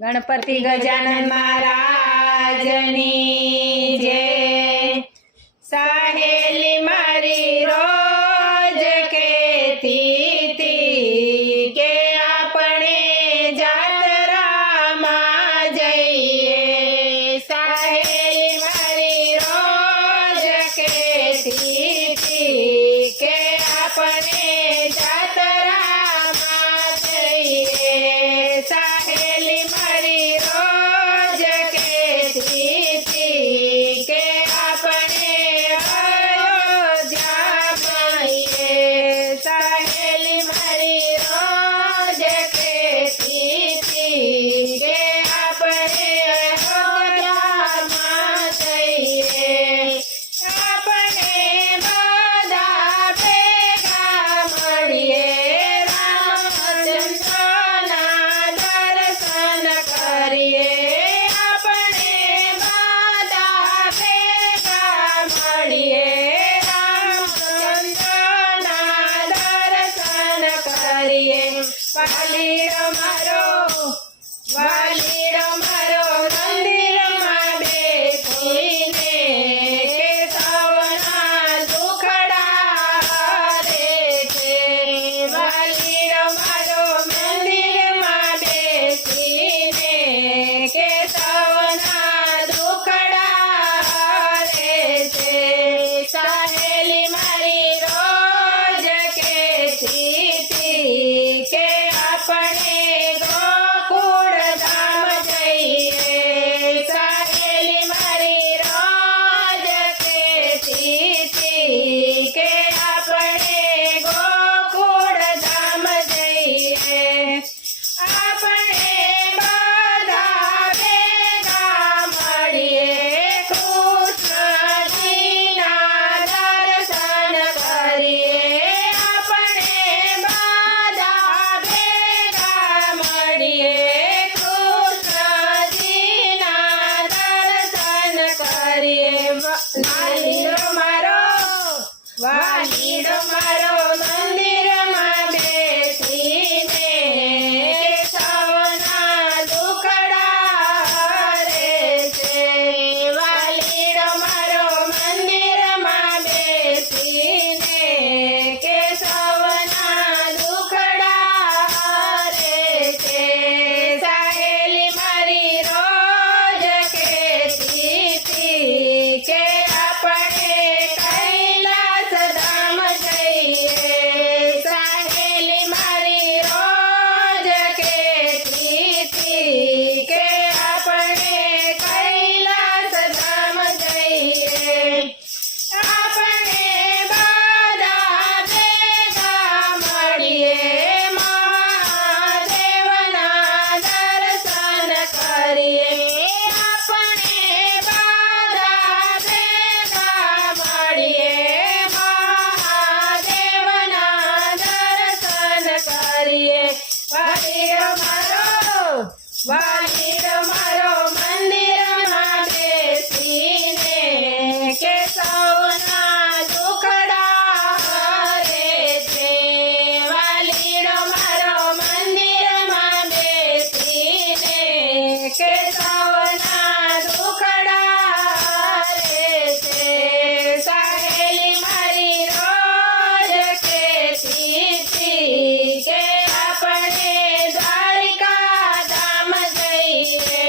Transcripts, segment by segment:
ગણપતિ ગજાનન મહારાજની જય। સાહેલી મારી રોજ કહેતી હતી કે આપણે જાત્રામાં જઈએ। સાહેલી મારી રોજ કહેતી હતી કે આપણે જાત્રામાં જઈએ। સાહેલી મારી રોજ કહેતી હતી કે આપણે અયોધ્યામાં જઈએ। સાહેલી મારી રોજ કહેતી હતી કે આપણે અયોધ્યામાં જઈએ। આપણે બધા ભેગા મળીએ, રામચંદ્રના દર્શન કરીએ। આપણે બધા ભેગા મળીએ, રામચંદ્રના દર્શન કરીએ। વાલીડો મારો મંદિરમાં બેસીને કેશવના દુખડા હરે છે। વાલીડો મારો મંદિરમાં બેસીને કેશવના દુખડા હરે છે। સાહેલી મારી રોજ કહેતી હતી કે આપણે ગોકુળ ધામ જઈએ। સાહેલી મારી રોજ કહેતી હતી કે આપણે ગોકુળ ધામ જઈએ। આપણે બધા ભેગા મળીએ, કૃષ્ણજીના દર્શન કરીએ। આપણે બધા ભેગા મળીએ, કૃષ્ણજીના દર્શન કરીએ। વાલીડો મારો મંદિરમાં બેસીને કેશવના દુખડા હરે છે। વાલીડો મારો મંદિરમાં બેસીને કેશવના દુખડા હરે છે। સાહેલી મારી રોજ કહેતી હતી કે આપણે કૈલાસ ધામ જઈએ। સાહેલી મારી રોજ કહેતી હતી કે આપણે કૈલાસ ધામ જઈએ। આપણે બધા ભેગા મળીએ, મહાદેવના દર્શન કરીએ। આપણે બધા ભેગા મળીએ, મહાદેવના દર્શન કરીએ। વાલીડો મારો મંદિરમાં બેસીને કેશવના દુખડા હરે છે। વાલીડો મારો મંદિરમાં બેસીને કેશવના દુખડા હરે છે। સાહેલી મારી રોજ કહેતી હતી કે આપણે દ્વારિકા ધામ જઈએ।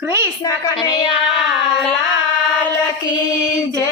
કૃષ્ણ કનૈયા લાલ કી જય.